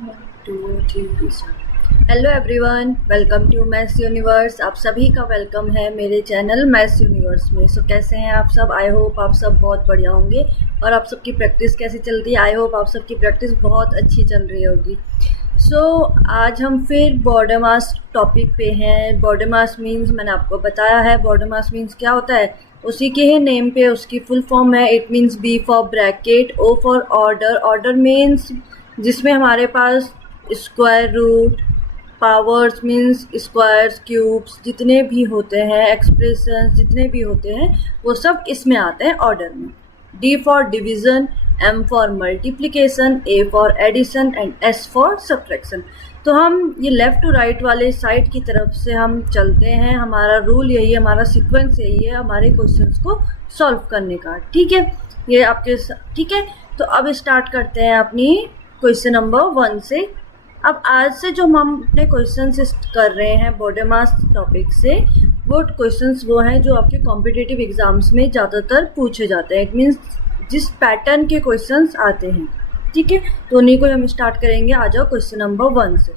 Hello everyone, welcome to maths universe. आप सभी का वेलकम है मेरे चैनल मैथ्स यूनिवर्स में। सो कैसे हैं आप सब? आई होप आप सब बहुत बढ़िया होंगे। और आप सबकी प्रैक्टिस कैसी चल रही है? आई होप आप सबकी प्रैक्टिस बहुत अच्छी चल रही होगी। आज हम फिर बॉर्डर मास टॉपिक पे हैं। बॉर्डर मास मीन्स मैंने आपको बताया है बॉर्डर मास मीन्स क्या होता है, उसी के ही नेम पे उसकी फुल फॉर्म है। It means B for bracket, O for order. Order means जिसमें हमारे पास square root, powers means squares, cubes जितने भी होते हैं, एक्सप्रेशंस जितने भी होते हैं, वो सब इसमें आते हैं ऑर्डर में। D for division, M for multiplication, A for addition and S for subtraction. तो हम ये लेफ़्ट टू राइट वाले साइड की तरफ से हम चलते हैं। हमारा रूल यही है, हमारा सीक्वेंस यही है हमारे क्वेश्चंस को सॉल्व करने का। ठीक है, ये आपके ठीक है। तो अब स्टार्ट करते हैं अपनी क्वेश्चन नंबर 1 से। अब आज से जो हम अपने क्वेश्चंस कर रहे हैं बॉर्डर मास टॉपिक से, वो क्वेश्चंस वो हैं जो आपके कॉम्पिटिटिव एग्जाम्स में ज़्यादातर पूछे जाते हैं। इट मीन्स जिस पैटर्न के क्वेश्चंस आते हैं। ठीक है, तो उन्हीं को हम स्टार्ट करेंगे। आ जाओ क्वेश्चन नंबर 1 से।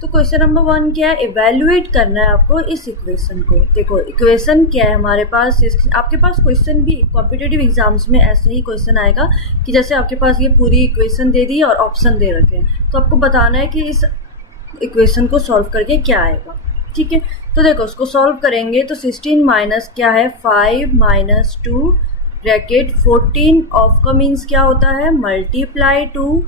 तो क्वेश्चन नंबर 1 क्या है? इवेल्युएट करना है आपको इस इक्वेशन को। देखो इक्वेशन क्या है हमारे पास, आपके पास क्वेश्चन भी कॉम्पिटिटिव एग्जाम्स में ऐसे ही क्वेश्चन आएगा कि जैसे आपके पास ये पूरी इक्वेशन दे दी और ऑप्शन दे रखे हैं, तो आपको बताना है कि इस इक्वेशन को सॉल्व करके क्या आएगा। ठीक है, तो देखो उसको सॉल्व करेंगे तो 16 माइनस क्या है, 5 माइनस 2 ब्रैकेट 14 ऑफ का मीन्स क्या होता है, multiply 2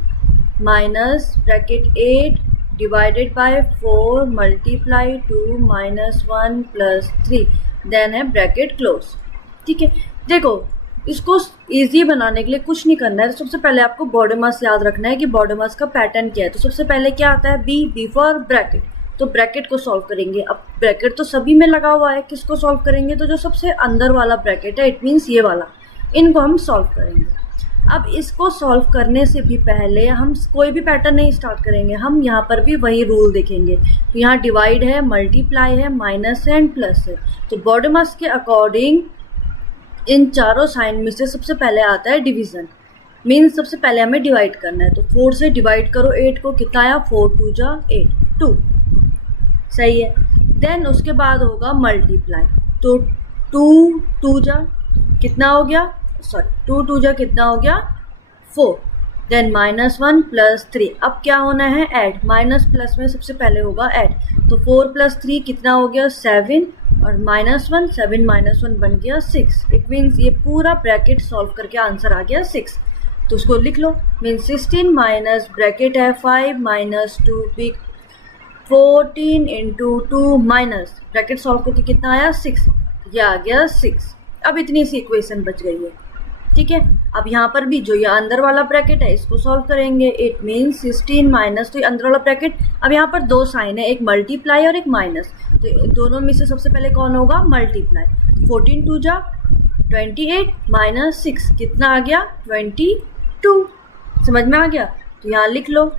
minus bracket 8 divided by 4 multiply 2 minus 1 plus 3 then है ब्रैकेट क्लोज। ठीक है, देखो इसको इजी बनाने के लिए कुछ नहीं करना है। तो सबसे पहले आपको बॉर्डर मास याद रखना है कि बॉर्डर मास का पैटर्न क्या है। तो सबसे पहले क्या आता है, बी फॉर ब्रैकेट। तो ब्रैकेट को सॉल्व करेंगे। अब ब्रैकेट तो सभी में लगा हुआ है, किसको सॉल्व करेंगे? तो जो सबसे अंदर वाला ब्रैकेट है, इट मीन्स ये वाला, इनको हम सॉल्व करेंगे। अब इसको सॉल्व करने से भी पहले हम कोई भी पैटर्न नहीं स्टार्ट करेंगे, हम यहाँ पर भी वही रूल देखेंगे। तो यहाँ डिवाइड है, मल्टीप्लाई है, माइनस है एंड प्लस है। तो बॉर्डर मास के अकॉर्डिंग इन चारों साइन में से सबसे पहले आता है डिवीजन। मीन्स सबसे पहले हमें डिवाइड करना है। तो 4 से डिवाइड करो 8 को, कितना आया, 4 2 जा 8, 2। सही है। देन उसके बाद होगा मल्टीप्लाई। तो 2 2 जा कितना हो गया, सॉरी 2 2 जा कितना हो गया, 4। Then minus 1 plus 3। अब क्या होना है, ऐड। माइनस प्लस में सबसे पहले होगा ऐड। तो 4 प्लस 3 कितना हो गया, 7 और माइनस 1, 7 माइनस 1 बन गया 6। इट मीन्स ये पूरा ब्रैकेट सॉल्व करके आंसर आ गया 6। तो उसको लिख लो। मीन्स 16 माइनस ब्रैकेट है 5 minus 2 big 14 into 2 minus bracket solve करके कितना आया, 6। ये आ गया 6। अब इतनी सी इक्वेशन बच गई है। ठीक है, अब यहाँ पर भी जो ये अंदर वाला ब्रैकेट है इसको सॉल्व करेंगे। इट मीन्स 16 माइनस, तो ये अंदर वाला ब्रैकेट, अब यहाँ पर दो साइन है, एक मल्टीप्लाई और एक माइनस। तो दोनों में से सबसे पहले कौन होगा, मल्टीप्लाई। 14 2 जा 28 माइनस 6 कितना आ गया, 22। समझ में आ गया? तो यहाँ लिख लो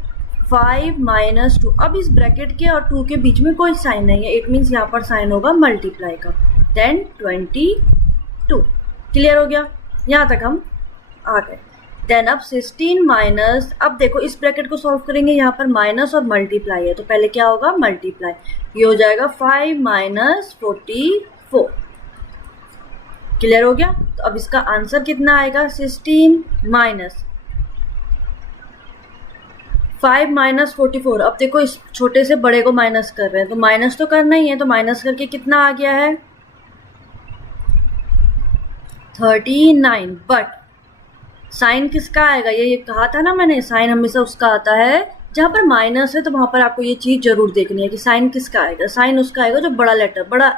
5 माइनस 2। अब इस ब्रैकेट के और 2 के बीच में कोई साइन नहीं है, इट मीन्स यहाँ पर साइन होगा मल्टीप्लाई का। देन 22। क्लियर हो गया? यहाँ तक हम आ गए। देन अब 16 माइनस, अब देखो इस ब्रैकेट को सॉल्व करेंगे, यहाँ पर माइनस और मल्टीप्लाई है, तो पहले क्या होगा, मल्टीप्लाई। ये हो जाएगा 5 माइनस 44। क्लियर हो गया? तो अब इसका आंसर कितना आएगा, 16 माइनस 5 माइनस 44। अब देखो इस छोटे से बड़े को माइनस कर रहे हैं, तो माइनस तो करना ही है। तो माइनस करके कितना आ गया है, 39। बट साइन किसका आएगा, ये कहा था ना मैंने, साइन हमेशा उसका आता है जहाँ पर माइनस है। तो वहाँ पर आपको ये चीज़ जरूर देखनी है कि साइन किसका आएगा। साइन उसका आएगा जो बड़ा लेटर, बड़ा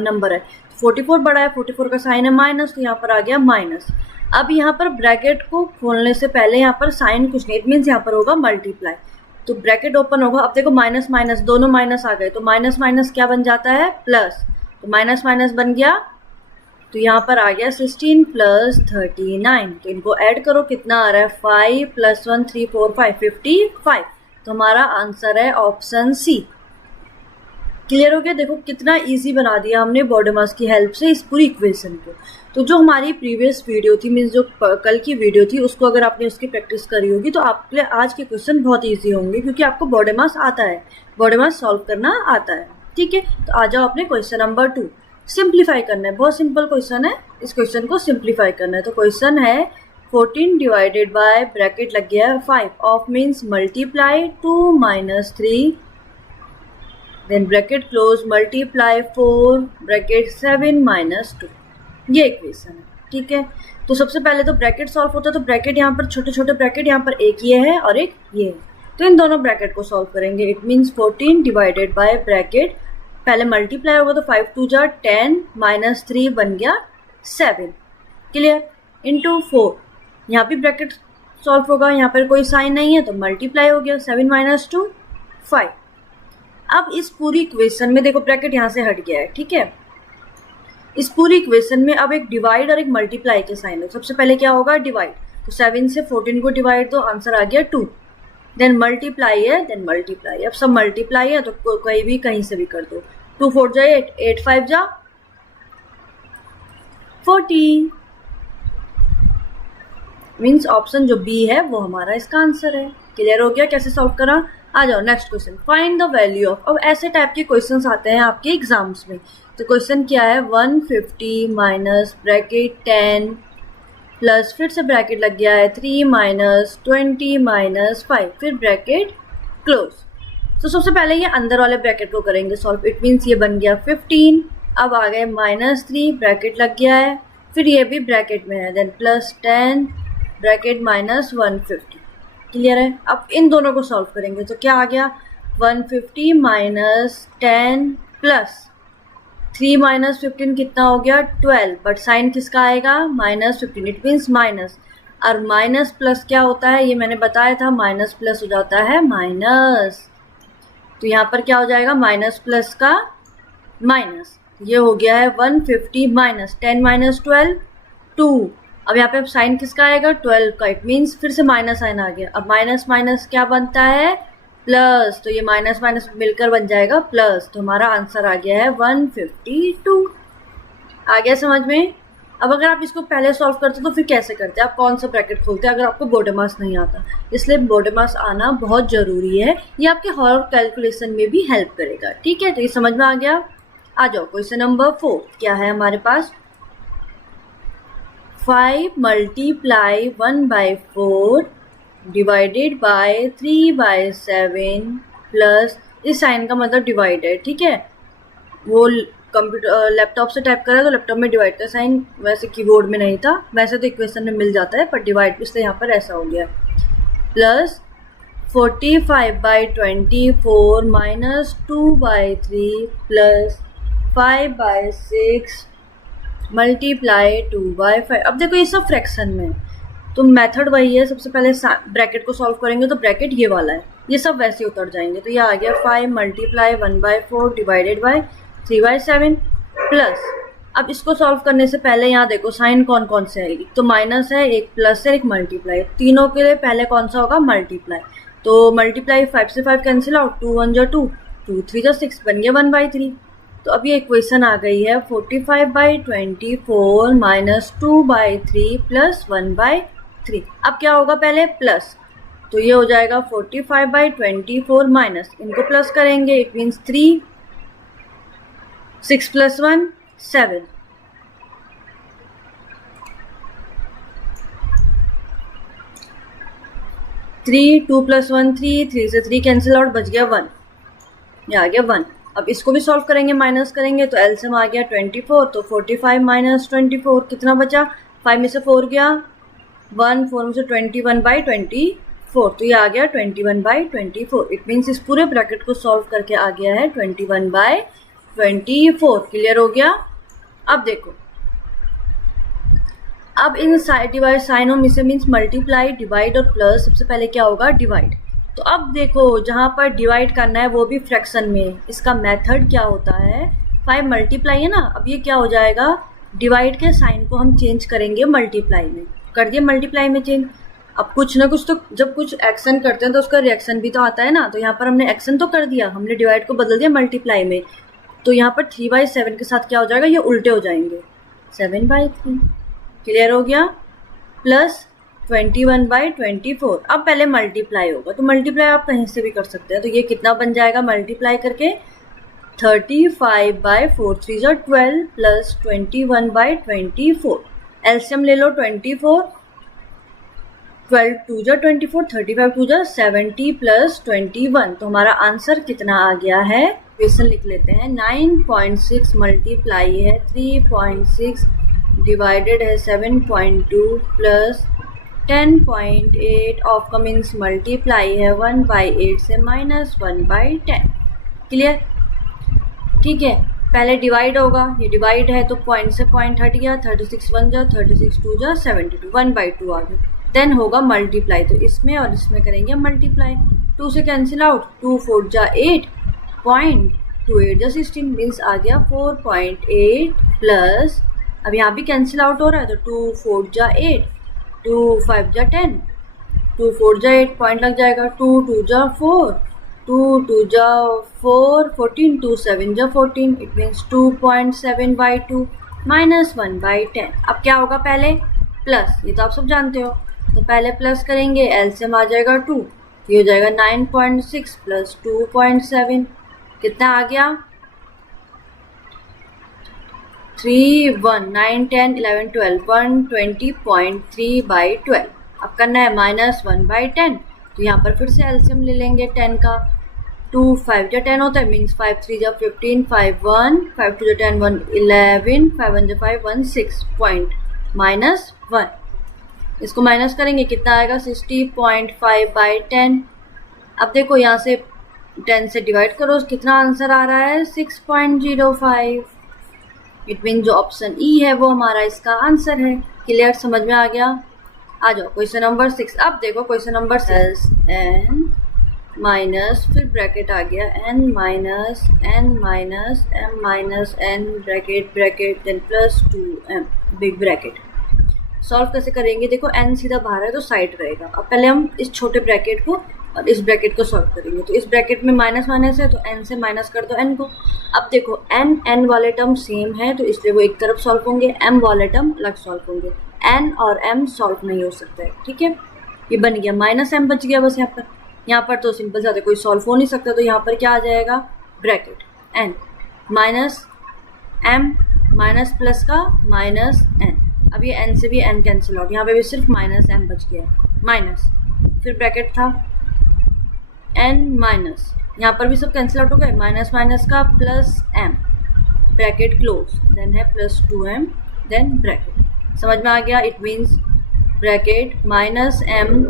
नंबर है। 44 बड़ा है, 44 का साइन है माइनस, तो यहाँ पर आ गया माइनस। अब यहाँ पर ब्रैकेट को खोलने से पहले यहाँ पर साइन कुछ नहीं, इट मीन्स यहाँ पर होगा मल्टीप्लाई। तो ब्रैकेट ओपन होगा। अब देखो माइनस माइनस दोनों माइनस आ गए, तो माइनस माइनस क्या बन जाता है, प्लस। तो माइनस माइनस बन गया, तो यहाँ पर आ गया 16 प्लस 39। तो इनको ऐड करो, कितना आ रहा है, 5 प्लस 1 3 4 5 55। तो हमारा आंसर है ऑप्शन सी। क्लियर हो गया? देखो कितना इजी बना दिया हमने बॉडोमास की हेल्प से इस पूरी इक्वेशन को। तो जो हमारी प्रीवियस वीडियो थी, मीन्स जो कल की वीडियो थी, उसको अगर आपने उसकी प्रैक्टिस करी होगी तो आपके लिए आज के क्वेश्चन बहुत इजी होंगे, क्योंकि आपको बॉडोमास आता है, बॉडोमास सॉल्व करना आता है। ठीक है, तो आ जाओ अपने क्वेश्चन नंबर 2। सिंप्लीफाई करना है, बहुत सिंपल क्वेश्चन है, इस क्वेश्चन को सिंप्लीफाई करना है। तो क्वेश्चन है 14 डिवाइडेड बाय, ब्रैकेट लग गया है 5, of means multiply 2 - 3, then bracket close, multiply 4, bracket 7 - 2। ये इक्वेशन है। ठीक है, तो सबसे पहले तो ब्रैकेट सॉल्व होता है, तो ब्रैकेट यहाँ पर छोटे छोटे ब्रैकेट, यहाँ पर एक ये है और एक ये है, तो इन दोनों ब्रैकेट को सॉल्व करेंगे। It means 14 divided by, bracket पहले मल्टीप्लाई होगा तो 5 2 जा 10 - 3 बन गया 7, क्लियर, इंटू 4, यहाँ भी ब्रैकेट सॉल्व होगा, यहाँ पर कोई साइन नहीं है तो मल्टीप्लाई हो गया 7 - 2 5। अब इस पूरी इक्वेशन में देखो ब्रैकेट यहाँ से हट गया है। ठीक है, इस पूरी इक्वेशन में अब एक डिवाइड और एक मल्टीप्लाई के साइन है। सबसे पहले क्या होगा, डिवाइड, तो 7 से 14 को डिवाइड दो, आंसर आ गया 2। देन मल्टीप्लाई है, देन मल्टीप्लाई, अब सब मल्टीप्लाई है तो कहीं भी कहीं से भी कर दो, 2 4 जा 8, 8 5 जा 40, मीन्स ऑप्शन जो बी है वो हमारा इसका आंसर है। क्लियर हो गया कैसे सॉल्व करा? आ जाओ next question, find the value of. अब ऐसे टाइप के क्वेश्चंस आते हैं आपके एग्जाम्स में। तो क्वेश्चन क्या है, 150 माइनस ब्रैकेट 10 प्लस, फिर से ब्रैकेट लग गया है 3 - 20 - 5, फिर ब्रैकेट क्लोज। तो सबसे पहले ये अंदर वाले ब्रैकेट को करेंगे सॉल्व। इट मीन्स ये बन गया 15, अब आ गए -3, ब्रैकेट लग गया है, फिर ये भी ब्रैकेट में है, देन प्लस 10, ब्रैकेट -150। क्लियर है? अब इन दोनों को सॉल्व करेंगे तो क्या आ गया, 150 - 10 प्लस 3 - 15 कितना हो गया 12, बट साइन किसका आएगा, -15, इट मीन्स माइनस, और माइनस प्लस क्या होता है ये मैंने बताया था, माइनस प्लस हो जाता है माइनस, तो यहाँ पर क्या हो जाएगा, माइनस प्लस का माइनस, ये हो गया है 150 - 10 - 12 2। अब यहाँ पे अब साइन किसका आएगा, 12 का, इट मीन्स फिर से माइनस साइन आ गया। अब माइनस माइनस क्या बनता है, प्लस, तो ये माइनस माइनस मिलकर बन जाएगा प्लस, तो हमारा आंसर आ गया है 152। आ गया समझ में? अब अगर आप इसको पहले सॉल्व करते तो फिर कैसे करते, आप कौन सा ब्रैकेट खोलते अगर आपको बॉडोमास नहीं आता? इसलिए बॉडोमास आना बहुत ज़रूरी है, ये आपके हर कैलकुलेशन में भी हेल्प करेगा। ठीक है, तो ये समझ में आ गया। आ जाओ क्वेश्चन नंबर 4, क्या है हमारे पास, 5 मल्टीप्लाई 1/4 डिवाइडेड बाय 3/7 प्लस, इस साइन का मतलब डिवाइड है। ठीक है, वो कंप्यूटर लैपटॉप से टाइप करा तो लैपटॉप में डिवाइड का साइन वैसे कीबोर्ड में नहीं था, वैसे तो इक्वेशन में मिल जाता है पर डिवाइड इसलिए यहाँ पर ऐसा हो गया, प्लस 45/24 माइनस 2/3 प्लस 5/6 मल्टीप्लाई 2/5। अब देखो ये सब फ्रैक्शन में, तो मेथड वही है, सबसे पहले ब्रैकेट को सॉल्व करेंगे तो ब्रैकेट ये वाला है, ये सब वैसे उतर जाएंगे, तो ये आ गया 5 मल्टीप्लाई 1/4 डिवाइडेड बाय 3/7 प्लस। अब इसको सॉल्व करने से पहले यहाँ देखो साइन कौन कौन से है, एक तो माइनस है, एक प्लस है, एक मल्टीप्लाई, तीनों के लिए पहले कौन सा होगा, मल्टीप्लाई, तो मल्टीप्लाई 5 से 5 कैंसिल आउट, 2 1 जा 2, 2 3 जा 6, बन गया 1/3। तो अब ये इक्वेशन आ गई है 45/24 माइनस 2/3 प्लस 1/3। अब क्या होगा, पहले प्लस, तो ये हो जाएगा 45/24 माइनस, इनको प्लस करेंगे, इट मीन्स 3, 6 + 1 7, 3 2 + 1 3, 3 से 3 कैंसिल आउट, बच गया 1, ये आ गया 1। अब इसको भी सॉल्व करेंगे, माइनस करेंगे तो एलसीएम आ गया 24, तो 45 माइनस 24 कितना बचा, 5 में से 4 गया 1, 4 में से 21/24, तो ये आ गया 21/24। इट मीन्स इस पूरे ब्रैकेट को सॉल्व करके आ गया है 21/24। क्लियर हो गया? अब देखो, अब इन डिवाइड साइनों में से मीन्स मल्टीप्लाई, डिवाइड और प्लस, सबसे पहले क्या होगा, डिवाइड। तो अब देखो जहाँ पर डिवाइड करना है वो भी फ्रैक्शन में, इसका मेथड क्या होता है, 5 मल्टीप्लाई है ना, अब ये क्या हो जाएगा, डिवाइड के साइन को हम चेंज करेंगे मल्टीप्लाई में, कर दिए मल्टीप्लाई में चेंज। अब कुछ ना कुछ तो जब कुछ एक्शन करते हैं तो उसका रिएक्शन भी तो आता है ना। तो यहाँ पर हमने एक्शन तो कर दिया, हमने डिवाइड को बदल दिया मल्टीप्लाई में। तो यहाँ पर 3/7 के साथ क्या हो जाएगा, ये उल्टे हो जाएंगे, 7/3। क्लियर हो गया। प्लस 21/24। अब पहले मल्टीप्लाई होगा, तो मल्टीप्लाई आप कहीं से भी कर सकते हैं। तो ये कितना बन जाएगा मल्टीप्लाई करके, 35/4 3 जा 12 प्लस 21/24। एलसीएम ले लो 24, 12 2 जा 24, 35 2 जा 70 प्लस 21। तो हमारा आंसर कितना आ गया है, क्वेश्चन लिख लेते हैं। 9.6 मल्टीप्लाई है 3.6 डिवाइडेड है 7.2 प्लस 10.8 ऑफ का मीन्स मल्टीप्लाई है 1/8 से -1/10। क्लियर। ठीक है, पहले डिवाइड होगा, ये डिवाइड है तो पॉइंट से पॉइंट हट गया, 36 1 जा 36 2 जा 72, 1/2 आ गया। देन होगा मल्टीप्लाई, तो इसमें और इसमें करेंगे मल्टीप्लाई। 2 से कैंसिल आउट, 2 4 जा 8, 0.28 जा 16 मीन्स आ गया 4.8 प्लस, अब यहाँ भी कैंसिल आउट हो रहा है तो 2 4 जा 8, 2 5 जा 10, 2 4 जा 8 पॉइंट लग जाएगा, 2 2 जा 4, 2 2 जा 4 14, 2 7 जा 14, इट मीन्स 2.7/2 -1/10। अब क्या होगा, पहले प्लस, ये तो आप सब जानते हो, तो पहले प्लस करेंगे, एलसीएम आ जाएगा 2, ये हो जाएगा 9.6 प्लस 2.7, कितना आ गया 3 1 9 10 11 12 120.3/12। अब करना है -1/10, तो यहाँ पर फिर से एलसीएम ले लेंगे 10 का, 2 5 जा 10 होता है मीन्स 5 3 जा 15, 5 1 5 2 जा 10 1 11, 5 1 जा 5 1 6 पॉइंट -1। इसको माइनस करेंगे, कितना आएगा 60.5/10। अब देखो यहाँ से 10 से डिवाइड करो, कितना आंसर आ रहा है 6.05। इट मीन जो ऑप्शन ई है वो हमारा इसका आंसर है। क्लियर, समझ में आ गया। आ जाओ क्वेश्चन नंबर 6। अब देखो क्वेश्चन नंबर 6, n माइनस, फिर ब्रैकेट आ गया n minus n minus m minus n bracket bracket then plus 2m big bracket. Solve कैसे करेंगे, देखो n सीधा बाहर है तो साइड रहेगा। अब पहले हम इस छोटे ब्रैकेट को और इस ब्रैकेट को सॉल्व करेंगे। तो इस ब्रैकेट में माइनस माइनस है तो n से माइनस कर दो n को। अब देखो n वाले टर्म सेम है तो इसलिए वो एक तरफ सॉल्व होंगे, m वाले टर्म अलग सॉल्व होंगे। n और m सॉल्व नहीं हो सकता है, ठीक है। ये बन गया -m बच गया बस यहाँ पर तो सिंपल सा कोई सॉल्व हो नहीं सकता, तो यहाँ पर क्या आ जाएगा bracket n minus m minus plus का माइनस n। अब ये n से भी n कैंसिल आउट, यहाँ पे भी सिर्फ -m बच गया माइनस, फिर ब्रैकेट था n माइनस, यहाँ पर भी सब कैंसिल आउट हो गए, माइनस माइनस का plus m bracket close, then है प्लस 2m देन ब्रैकेट। समझ में आ गया। It means bracket -m।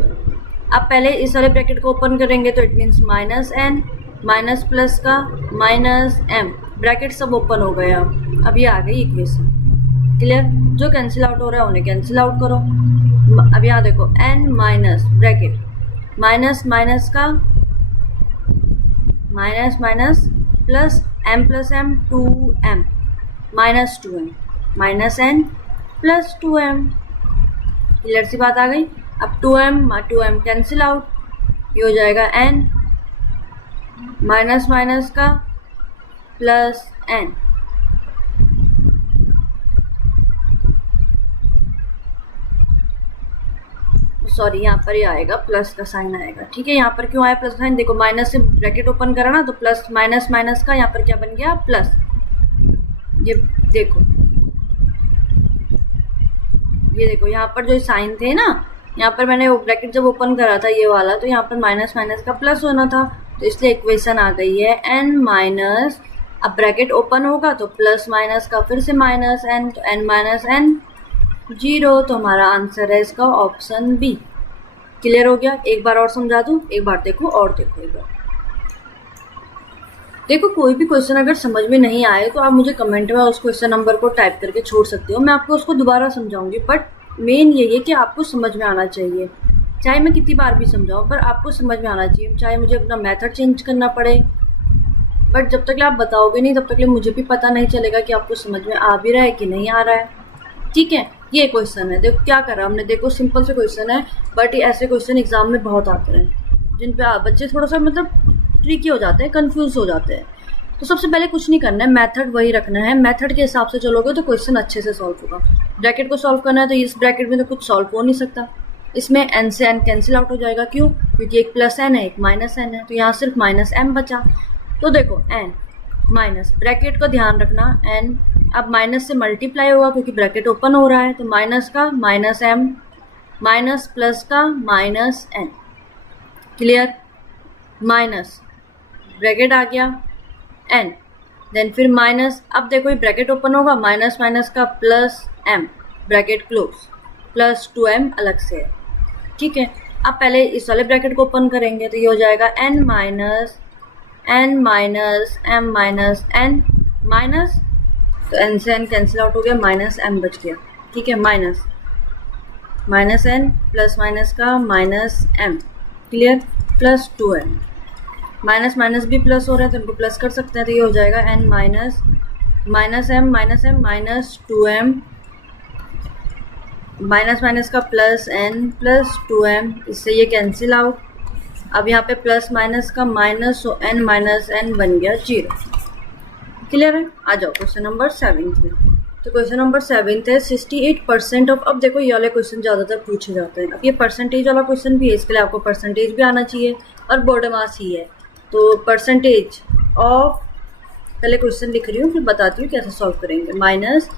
अब पहले इस वाले ब्रैकेट को ओपन करेंगे तो it means -n minus plus का -m ब्रैकेट सब ओपन हो गया। अब ये आ गई इक्वेशन। क्लियर, जो कैंसिल आउट हो रहा है उन्हें कैंसिल आउट करो। अब यहाँ देखो n minus bracket minus minus का minus minus plus m plus m 2m minus 2m minus n plus 2m। Clear सी बात आ गई। अब 2m कैंसिल आउट, ये हो जाएगा n माइनस माइनस का प्लस n। सॉरी, यहाँ पर ये आएगा प्लस का साइन आएगा, ठीक है। यहाँ पर क्यों आया प्लस साइन, देखो माइनस से ब्रैकेट ओपन करा ना तो प्लस माइनस माइनस का यहाँ पर क्या बन गया प्लस। ये देखो यहाँ पर जो साइन थे ना, यहाँ पर मैंने वो ब्रैकेट जब ओपन करा था ये वाला, तो यहाँ पर माइनस माइनस का प्लस होना था, तो इसलिए इक्वेशन आ गई है n माइनस, अब ब्रैकेट ओपन होगा तो प्लस माइनस का फिर से माइनस n, तो n माइनस n 0। तो हमारा आंसर है इसका ऑप्शन बी। क्लियर हो गया। एक बार और समझा दूँ, एक बार देखो और देखो एक बार। देखो कोई भी क्वेश्चन अगर समझ में नहीं आए तो आप मुझे कमेंट में उस क्वेश्चन नंबर को टाइप करके छोड़ सकते हो, मैं आपको उसको दोबारा समझाऊंगी। बट मेन यही है कि आपको समझ में आना चाहिए, चाहे मैं कितनी बार भी समझाऊं पर आपको समझ में आना चाहिए, चाहे मुझे अपना मेथड चेंज करना पड़े। बट जब तक आप बताओगे नहीं तब तक मुझे भी पता नहीं चलेगा कि आपको समझ में आ भी रहा है कि नहीं आ रहा है, ठीक है। ये क्वेश्चन है, देखो क्या करा हमने, देखो सिंपल से क्वेश्चन है, बट ये ऐसे क्वेश्चन एग्जाम में बहुत आते हैं जिन पे बच्चे थोड़ा सा मतलब ट्रिकी हो जाते हैं, कंफ्यूज हो जाते हैं। तो सबसे पहले कुछ नहीं करना है, मेथड वही रखना है, मेथड के हिसाब से चलोगे तो क्वेश्चन अच्छे से सॉल्व होगा। ब्रैकेट को सॉल्व करना है तो इस ब्रैकेट में तो कुछ सॉल्व हो नहीं सकता, इसमें एन से एन कैंसिल आउट हो जाएगा। क्यों? क्योंकि एक प्लस एन है एक माइनस एन है, तो यहाँ सिर्फ माइनस एम बचा। तो देखो एन माइनस ब्रैकेट का ध्यान रखना, एन अब माइनस से मल्टीप्लाई होगा क्योंकि ब्रैकेट ओपन हो रहा है, तो माइनस का माइनस एम माइनस प्लस का minus N. Clear? Minus bracket आ गया एन, देन फिर माइनस, अब देखो ये ब्रैकेट ओपन होगा, माइनस माइनस का plus M, bracket close, plus 2m अलग से है। ठीक है, अब पहले इस वाले ब्रैकेट को ओपन करेंगे तो ये हो जाएगा n minus M minus N minus, तो n से n कैंसिल आउट हो गया, माइनस m बच गया। ठीक है, minus minus n plus minus का minus m। Clear? Plus 2m, minus minus भी प्लस हो रहा है तो इनको प्लस कर सकते हैं, तो ये हो जाएगा n minus m minus 2m minus minus का प्लस n प्लस 2m, इससे ये कैंसिल आउट। अब यहाँ पे प्लस माइनस का माइनस, तो n माइनस n बन गया 0। क्लियर है? आ जाओ क्वेश्चन नंबर 7 में। तो क्वेश्चन नंबर 7 है 68% ऑफ, अब देखो ये वाले क्वेश्चन ज़्यादातर पूछे जाते हैं। अब ये परसेंटेज वाला क्वेश्चन भी है, इसके लिए आपको परसेंटेज भी आना चाहिए और बोर्ड मास ही है। तो परसेंटेज ऑफ, पहले क्वेश्चन लिख रही हूँ फिर बताती हूँ कैसे सॉल्व करेंगे। माइनस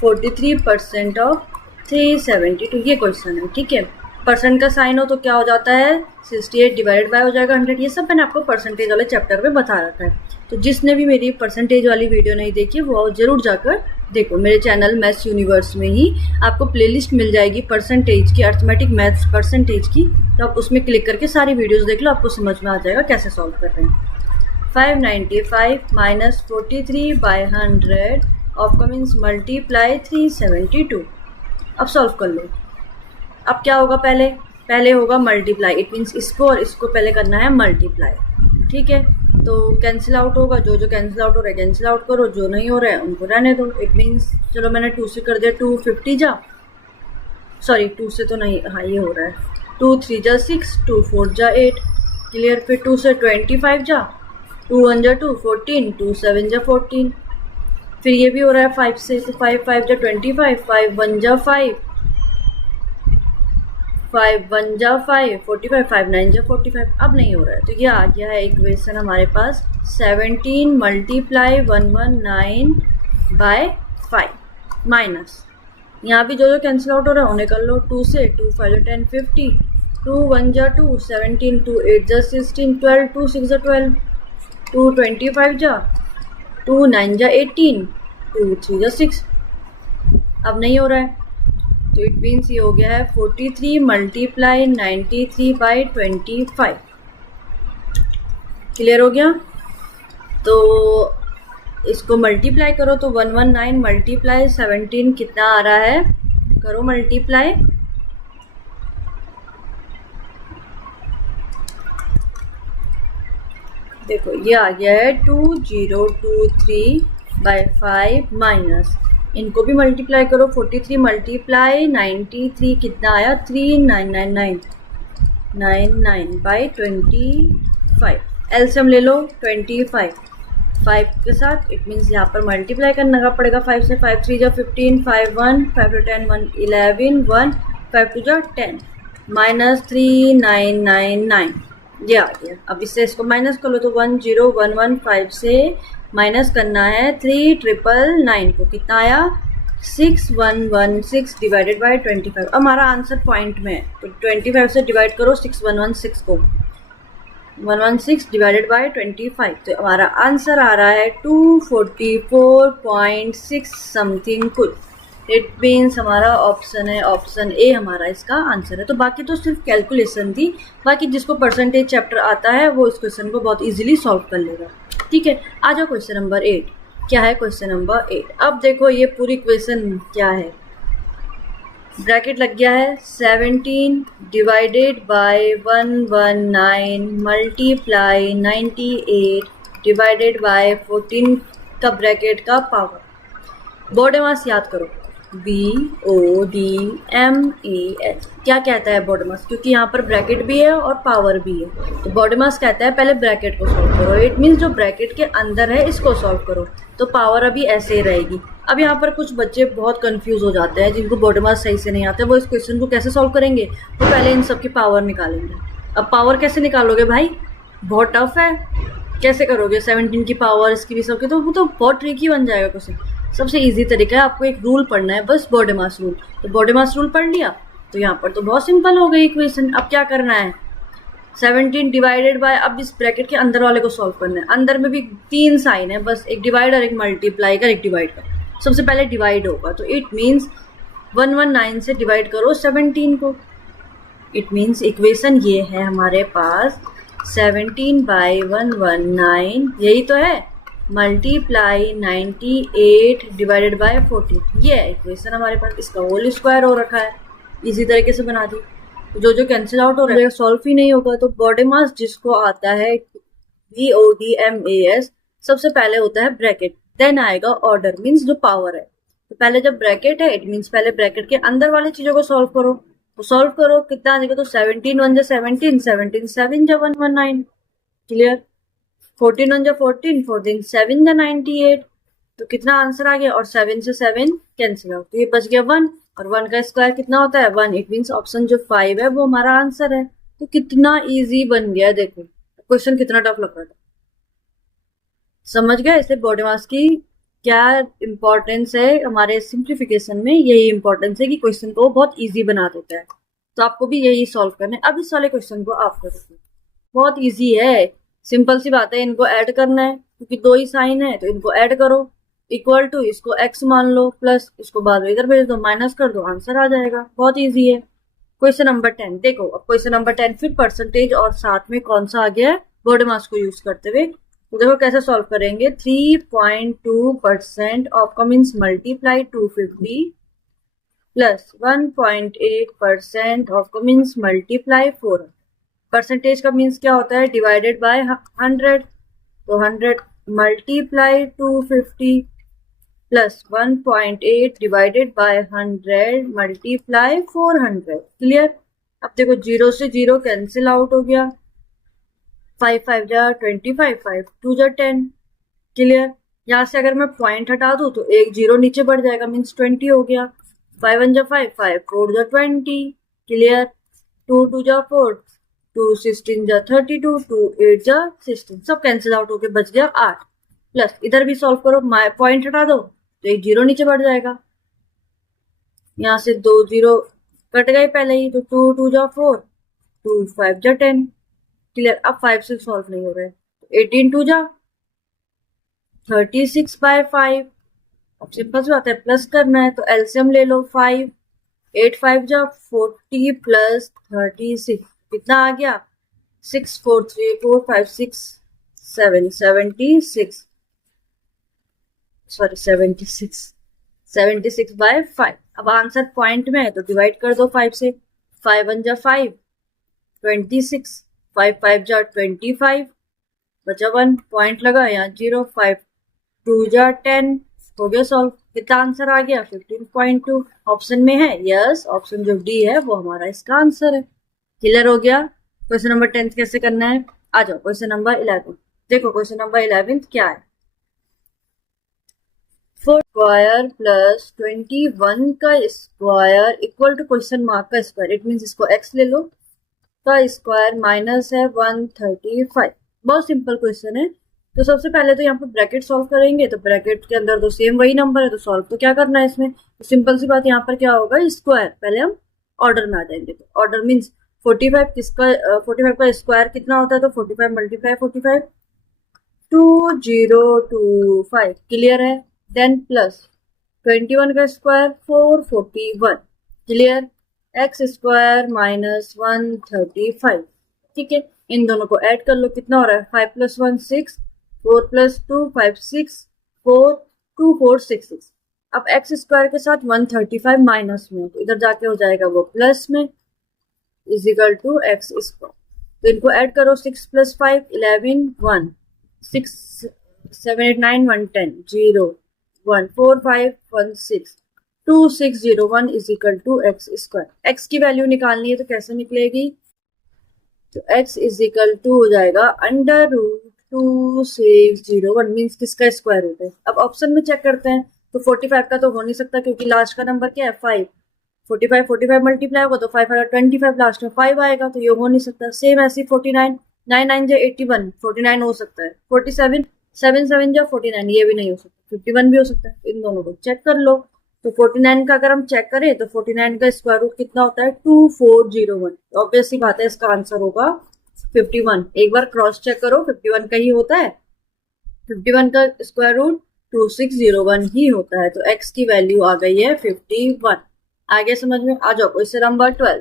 43% ऑफ 372, ये क्वेश्चन है। ठीक है, परसेंट का साइन हो तो क्या हो जाता है, 68 डिवाइडेड बाय हो जाएगा 100। ये सब मैंने आपको परसेंटेज वाले चैप्टर में बता रखा है, तो जिसने भी मेरी परसेंटेज वाली वीडियो नहीं देखी वो जरूर जाकर देखो। मेरे चैनल मैथ्स यूनिवर्स में ही आपको प्लेलिस्ट मिल जाएगी परसेंटेज की, अर्थमेटिक मैथ्स परसेंटेज की, तो आप उसमें क्लिक करके सारी वीडियोस देख लो, आपको समझ में आ जाएगा कैसे सॉल्व कर रहे हैं। 595 माइनस 43 बाय 100 ऑफ का मीन्स मल्टीप्लाई 372। अब सॉल्व कर लो। अब क्या होगा, पहले होगा मल्टीप्लाई, इट मीन्स इसको और इसको पहले करना है मल्टीप्लाई। ठीक है, तो कैंसिल आउट होगा, जो जो कैंसिल आउट हो रहा है कैंसिल आउट करो, जो नहीं हो रहा है उनको रहने दो। इट मीन्स चलो मैंने 2 से कर दिया 250 जा, सॉरी 2 से तो नहीं, हाँ ये हो रहा है 2 3 जा 6, 2 4 जा 8। क्लियर? फिर 2 से 25 जा, 2 1 जा 2 14, 2 7 जा 14। फिर ये भी हो रहा है 5 से, तो 5 5 जा 25, 5 1 जा 5, 5 1 जा 5 45, 5 9 जा 45। अब नहीं हो रहा है, तो ये आ गया है इक्वेशन हमारे पास 17 मल्टीप्लाई 119 बाय 5 माइनस, यहाँ भी जो जो कैंसिल आउट हो रहा है उन्हें कर लो। 2 से 2 5 10 50, 2 1 जा 2 17, 2 8 जा 16, 12 2 6 जा 12, 2 25 जा, 2 9 जा 18, 2 3 जा 6। अब नहीं हो रहा है, तो इट मीन्स ये हो गया है 43 मल्टीप्लाई 93 बाई 25। क्लियर हो गया? तो इसको मल्टीप्लाई करो तो 119 मल्टीप्लाई 17 कितना आ रहा है, करो मल्टीप्लाई। देखो ये आ गया है 2023 बाई 5 माइनस, इनको भी मल्टीप्लाई करो। 43 मल्टीप्लाई 93 कितना आया, 3999 बाई 25। एलसीएम ले लो 25 5 के साथ, इट मीन्स यहाँ पर मल्टीप्लाई करना पड़ेगा 5 से। 5 3 जा 15, 5 1 5 to 10 1 11 1 5 2 जा 10 माइनस 3999, ये आ गया। अब इससे इसको माइनस कर लो तो 10115 से माइनस करना है 3999 को, कितना आया 6116 डिवाइडेड बाय 25। अब हमारा आंसर पॉइंट में है तो 25 से डिवाइड करो 6116 को, 116 डिवाइडेड बाय 25, तो हमारा आंसर आ रहा है 244.6 समथिंग कुछ। इट मीन्स हमारा ऑप्शन है, ऑप्शन ए हमारा इसका आंसर है। तो बाकी तो सिर्फ कैलकुलेशन थी, बाकी जिसको परसेंटेज चैप्टर आता है वो इस क्वेश्चन को बहुत इजीली सॉल्व कर लेगा। ठीक है, आ जाओ क्वेश्चन नंबर 8। क्या है क्वेश्चन नंबर 8? अब देखो ये पूरी क्वेश्चन क्या है, ब्रैकेट लग गया है 17 divided by 119 multiply 98 divided by 14 का ब्रैकेट का पावर। बोर्ड मास याद करो, BODMAS क्या कहता है बॉडी क्योंकि यहाँ पर ब्रैकेट भी है और पावर भी है। तो बॉडी कहता है पहले ब्रैकेट को सॉल्व करो, इट मीन्स जो ब्रैकेट के अंदर है इसको सॉल्व करो। तो पावर अभी ऐसे ही रहेगी। अब यहाँ पर कुछ बच्चे बहुत कंफ्यूज हो जाते हैं जिनको बॉडी सही से नहीं आते, वो इस क्वेश्चन को कैसे सॉल्व करेंगे? तो पहले इन सब की पावर निकालेंगे। अब पावर कैसे निकालोगे भाई? बहुत टफ है, कैसे करोगे? 17 की पावर इसकी भी सबकी, तो वो तो बहुत ट्रिकी बन जाएगा क्वेश्चन। सबसे इजी तरीका है, आपको एक रूल पढ़ना है बस, बॉडी मास रूल। तो बॉडी मास रूल पढ़ लिया तो यहाँ पर तो बहुत सिंपल हो गई इक्वेशन। अब क्या करना है? 17 डिवाइडेड बाय, अब इस ब्रैकेट के अंदर वाले को सॉल्व करना है। अंदर में भी 3 साइन है, बस एक डिवाइड और एक मल्टीप्लाई का, एक डिवाइड का। सबसे पहले डिवाइड होगा तो इट मीन्स 119 से डिवाइड करो 17 को। इट मीन्स इक्वेशन ये है हमारे पास 17/119, यही तो है, मल्टीप्लाई 98 डिवाइडेड बाय 14, ये है इक्वेशन हमारे पास। इसका होल स्क्वायर हो रखा है, इजी तरीके से बना दी। जो जो कैंसिल आउट हो रहा है सॉल्व ही नहीं होगा। तो बॉडी मास जिसको आता है BODMAS, सबसे पहले होता है ब्रैकेट, देन आएगा ऑर्डर, मीन्स जो पावर है। तो पहले जब ब्रैकेट है इट मीन्स पहले ब्रैकेट के अंदर वाली चीजों को सॉल्व करो। तो सॉल्व करो, कितना आ जाएगा? तो 17 1 17, 17 7 119, क्लियर। 14 1 14, 14 7 98, तो कितना आंसर आ गया? और 7 से 7 कैंसिल आउट, तो ये बच गया 1, और 1 का स्क्वायर कितना होता है? 1। इट मीन्स ऑप्शन जो 5 है वो हमारा आंसर है। तो कितना इजी बन गया, देखो क्वेश्चन कितना टफ लग रहा था, समझ गया? इसलिए बॉडी मास की क्या इंपॉर्टेंस है हमारे सिंप्लीफिकेशन में, यही इंपॉर्टेंस है कि क्वेश्चन को बहुत इजी बना देता है। तो आपको भी यही सॉल्व करना है। अब इस वाले क्वेश्चन को आप करोगे, बहुत इजी है, सिंपल सी बात है। इनको ऐड करना है क्योंकि 2 ही साइन है, तो इनको ऐड करो। इक्वल टू, इसको x मान लो, प्लस इसको बाद में इधर भेज दो, माइनस कर दो, आंसर आ जाएगा। बहुत इजी है। क्वेश्चन नंबर 10 देखो। अब क्वेश्चन नंबर 10 फिर परसेंटेज और साथ में कौन सा आ गया है? बॉडी मास को यूज करते हुए। तो देखो कैसे सॉल्व करेंगे। 3.2% ऑफ का मीन्स मल्टीप्लाई 250 प्लस 1.8% ऑफ का मीन्स मल्टीप्लाई 400। परसेंटेज का मीन्स क्या होता है? डिवाइडेड बाय 100, तो 100 multiply 250 plus 1.8 divided by 100 multiply 400, clear. अब देखो 0 से 0 कैंसिल आउट हो गया, 5 5 जा 25, 5 2 जा 10, क्लियर। यहाँ से अगर मैं पॉइंट हटा दूं तो एक 0 नीचे बढ़ जाएगा, मीन्स 20 हो गया। 5 1 जा 5, 5 4 जा 20, क्लियर। 2 2 जा 4, 2 16 जा 32, 2 8 जा 16, सब कैंसिल आउट होके बच गया 8। प्लस इधर भी सॉल्व करो, पॉइंट हटा दो तो एक 0 नीचे बढ़ जाएगा। यहाँ से 2 0 कट गए पहले ही, तो 2 2 जा 4, 2 5 जा 10, क्लियर। अब 5 से सॉल्व नहीं हो रहा है, तो 18 2 जा 36/5। अब सिंपल सी बात है, प्लस करना है तो एलसीएम ले लो 5, 8 5 जा 40 प्लस 36, कितना आ गया? 6 4 3 4 5 6 7 76, सॉरी 76/5। अब आंसर पॉइंट में है तो डिवाइड कर दो 5 से। 5 1 जा 5, 26, 5 5 जा 25, बचा 1, पॉइंट लगा यहाँ 0, 5 2 जा 10, हो गया सॉल्व। कितना आंसर आ गया? 15.2 ऑप्शन में है, यस, ऑप्शन जो डी है वो हमारा इसका आंसर है। क्लियर हो गया। क्वेश्चन नंबर 10 कैसे करना है? आ जाओ क्वेश्चन नंबर 11। देखो क्वेश्चन नंबर 11 क्या है? 4 स्क्वायर प्लस 21 का square equal to question mark का स्क्वायर, इट मीन्स इसको x ले लो, का स्क्वायर माइनस है 135। बहुत सिंपल क्वेश्चन है। तो सबसे पहले तो यहाँ पे ब्रैकेट सॉल्व करेंगे, तो ब्रैकेट के अंदर तो सेम वही नंबर है, तो सॉल्व तो क्या करना है इसमें? तो सिंपल सी बात, यहाँ पर क्या होगा? स्क्वायर, पहले हम ऑर्डर में आ जाएंगे। तो ऑर्डर मीन्स 45 किसका, 45 का स्क्वायर कितना होता है? तो 45 मल्टीप्लाई 45, 2025, क्लियर है। देन प्लस 21 का square 441, clear. X square minus 135, ठीक है। इन दोनों को ऐड कर लो, कितना हो रहा है? 5 + 1 6, 4 + 2 5 6 4 2 4 6 6। अब एक्स स्क्वायर के साथ 135 माइनस में, तो इधर जाके हो जाएगा वो प्लस में, इजिकल टू एक्स स्क्वायर। तो इनको ऐड करो, 6 + 5 11 1 6 7 8 9 1 10 0 1 4 5 1 6 2601 is equal to x square. X की वैल्यू निकालनी है तो कैसे निकलेगी, तो x इज इक्वल टू हो जाएगा अंडर रूट 2601 मीन्स किसका स्क्वायर रूट है। अब ऑप्शन में चेक करते हैं तो 45 का तो हो नहीं सकता क्योंकि लास्ट का नंबर क्या है 5। 45 मल्टीप्लाई होगा तो 5 आएगा 25 लास्ट में 5 आएगा तो ये हो नहीं सकता। सेम ऐसी 49 9 9 जा 81 49 हो सकता है। 47 7 7 जा 49 ये भी नहीं हो सकता। 51 भी हो सकता है। इन दोनों को चेक कर लो तो 49 का अगर हम चेक करें तो 49 का स्क्वायर रूट कितना होता है 2401। ऑब्वियसली बात है इसका आंसर होगा 51। एक बार क्रॉस चेक करो 51 का ही होता है। 51 का स्क्वायर रूट 2601 ही होता है। तो x की वैल्यू आ गई है 51। आगे समझ में आ जाओ। Question number 12।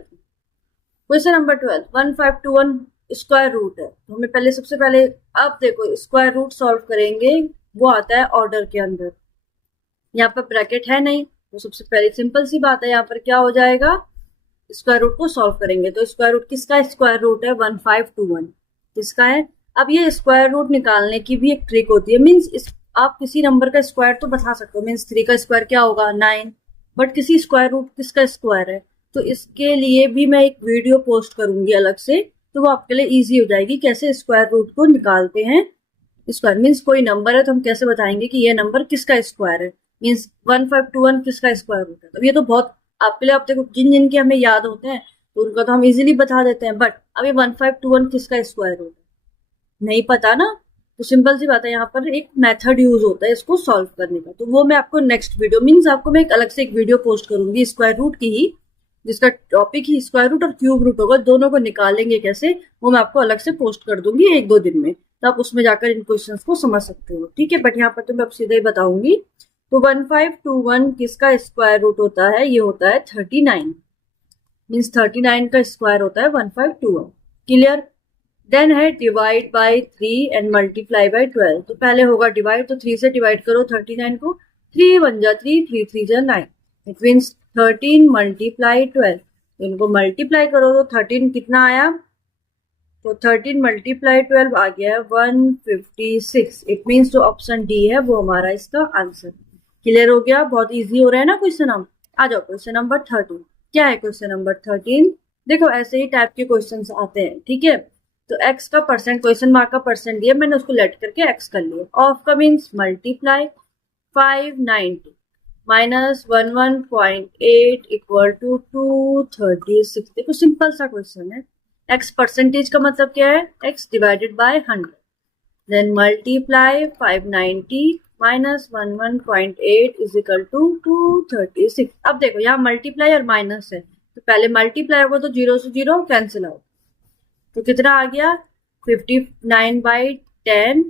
Question number 12 1521 square root है तो हमें पहले सबसे पहले अब देखो स्क्वायर रूट सॉल्व करेंगे वो आता है ऑर्डर के अंदर। यहाँ पर ब्रैकेट है नहीं तो सबसे पहले सिंपल सी बात है यहाँ पर क्या हो जाएगा स्क्वायर रूट को सॉल्व करेंगे। तो स्क्वायर रूट किसका स्क्वायर रूट है 1521 किसका है। अब ये स्क्वायर रूट निकालने की भी एक ट्रिक होती है। मीन्स आप किसी नंबर का स्क्वायर तो बता सकते हो। मीन्स 3 का स्क्वायर क्या होगा 9 बट किसी स्क्वायर रूट किसका स्क्वायर है तो इसके लिए भी मैं एक वीडियो पोस्ट करूंगी अलग से तो वो आपके लिए ईजी हो जाएगी कैसे स्क्वायर रूट को निकालते हैं। स्क्वायर मीन्स कोई नंबर है तो हम कैसे बताएंगे कि ये नंबर किसका स्क्वायर है। मीन्स 1521 किसका स्क्वायर रूट है। तो ये तो बहुत आपके लिए, आप देखो जिन जिन के हमें याद होते हैं तो उनका तो हम इजीली बता देते हैं। बट अभी 1521 किसका स्क्वायर रूट है नहीं पता ना तो सिंपल सी बात है यहाँ पर एक मेथड यूज होता है इसको सॉल्व करने का। तो वो मैं आपको नेक्स्ट वीडियो मीन्स आपको मैं एक अलग से एक वीडियो पोस्ट करूंगी स्क्वायर रूट की ही जिसका टॉपिक ही स्क्वायर रूट और क्यूब रूट होगा। दोनों को निकालेंगे कैसे वो मैं आपको अलग से पोस्ट कर दूंगी 1-2 दिन में। तो आप उसमें जाकर इन क्वेश्चंस को समझ सकते हो। ठीक है बट यहाँ पर तो मैं अब सीधे ही बताऊंगी। तो 1521 किसका स्क्वायर रूट होता है ये होता है 39 मीन्स 39 का स्क्वायर होता है 1521। क्लियर। देन है divide by 3 and multiply by 12। तो पहले होगा डिवाइड तो 3 से डिवाइड करो 39 को 3 1 जा 3 3 3 जा 9 इट मीन्स 13 मल्टीप्लाई 12। इनको मल्टीप्लाई करो तो 13 कितना आया तो 13 मल्टीप्लाई 12 आ गया 156। इट मीन्स जो ऑप्शन डी है वो हमारा इसका आंसर। क्लियर हो गया। बहुत इजी हो रहा है ना क्वेश्चन। हम आ जाओ क्वेश्चन नंबर 13। क्या है क्वेश्चन नंबर 13। देखो ऐसे ही टाइप के क्वेश्चंस आते हैं। ठीक है तो x का परसेंट क्वेश्चन मार्क का परसेंट दिया मैंने उसको लेट करके x कर लिया। ऑफ का means multiply 590 minus 11.8 equal to 236। देखो सिंपल सा क्वेश्चन है। x परसेंटेज का मतलब क्या है x divided by 100 then multiply 590 minus 11.8 is equal to 236। अब देखो यहाँ मल्टीप्लाई और माइनस है तो पहले मल्टीप्लाई होगा तो 0 से 0 कैंसिल आउट तो कितना आ गया 59/10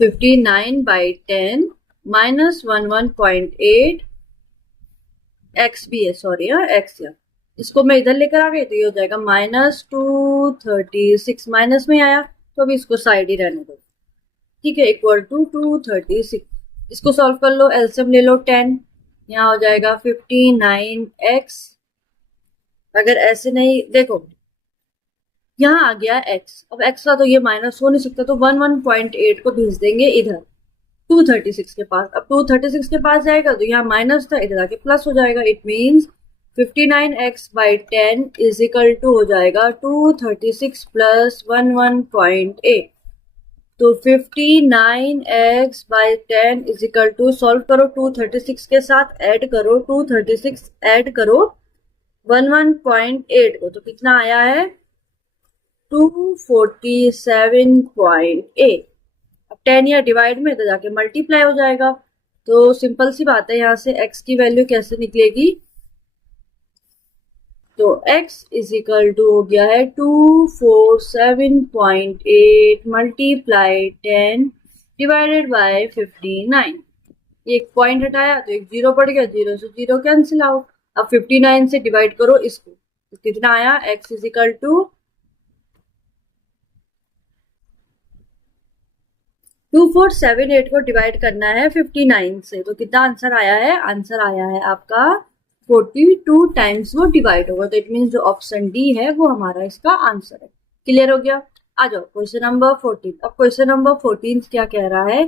59/10 माइनस 11.8 एक्स भी है सॉरी एक्स या इसको मैं इधर लेकर आ गई तो ये हो जाएगा माइनस 236 माइनस में आया तो अभी इसको साइड ही रहने दो। ठीक है इक्वल टू 236। इसको सॉल्व कर लो एलसीएम ले लो 10 यहाँ हो जाएगा 59x। अगर ऐसे नहीं देखो यहाँ आ गया x अब x का तो ये माइनस हो नहीं सकता तो 11.8 को भेज देंगे इधर 236 के पास। अब 236 के पास जाएगा तो यहाँ माइनस था इधर आके प्लस हो जाएगा। It means 59x/10 is equal to हो जाएगा 236 प्लस 11.8 तो 59x/10 is equal to solve करो 236 के साथ ऐड करो 236 ऐड करो 11.8 को तो कितना आया है 247.8। अब 10 या डिवाइड में तो जाके मल्टीप्लाई हो जाएगा। तो सिंपल सी बात है यहाँ से x की वैल्यू कैसे निकलेगी तो x इज इक्वल टू हो गया है 247.8 मल्टीप्लाई 10 डिवाइडेड बाय 59। एक पॉइंट हटाया तो एक जीरो पड़ गया 0 से 0 कैंसिल आउट। अब 59 से डिवाइड करो इसको तो कितना आया x इज इक्वल टू 2478 को डिवाइड करना है 59 से तो कितना आंसर आया है आंसर आया है आपका 42 टाइम्स वो डिवाइड होगा। तो इट मीन्स जो ऑप्शन डी है वो हमारा इसका आंसर है। क्लियर हो गया। आ जाओ क्वेश्चन नंबर 14। अब क्वेश्चन नंबर 14 क्या कह रहा है,